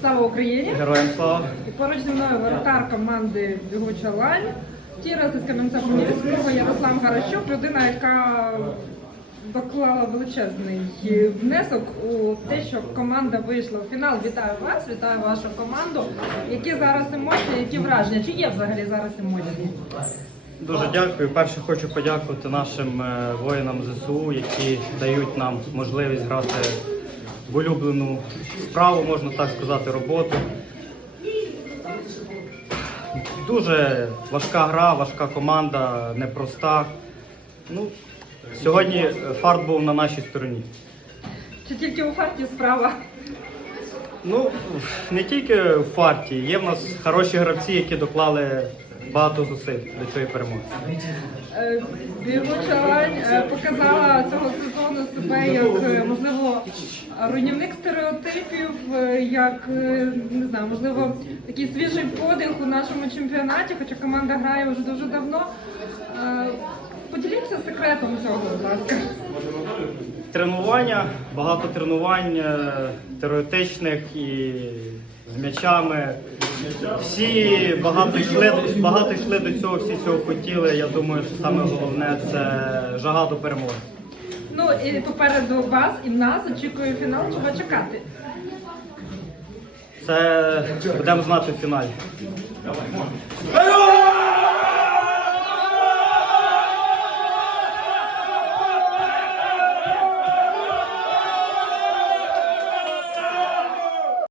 Слава Україні! Героям слава. І поруч зі мною воротар команди Бігуча Лань. Тірас із Кам'янця Хмельницького Ярослав Гаращук, людина, яка доклала величезний внесок у те, що команда вийшла в фінал. Вітаю вас, вітаю вашу команду. Які зараз емоції, які враження? Чи є взагалі зараз емоції? Дуже дякую. Перше хочу подякувати нашим е, воїнам ЗСУ, які дають нам можливість грати в улюблену справу, можна так сказати, роботу. Дуже важка гра, важка команда, непроста. Ну, сьогодні фарт був на нашій стороні. Чи тільки у фарті справа? Ну, не тільки в фарті, є в нас хороші гравці, які доклали багато зусиль до цієї перемоги. Е, Бігуча е, показала цього сезону себе як е, можливо руйнівник стереотипів, е, як е, не знаю, можливо, такий свіжий подих у нашому чемпіонаті, хоча команда грає вже дуже давно. Е, Поділіться секретом цього, будь ласка. Тренування, багато тренувань е, теоретичних і з м'ячами. Всі багато йшли, багато йшли до цього, всі цього хотіли. Я думаю, що саме головне це жага до перемоги. Ну і попереду вас і нас очікує фінал. Чого чекати? Це будемо знати в фіналі.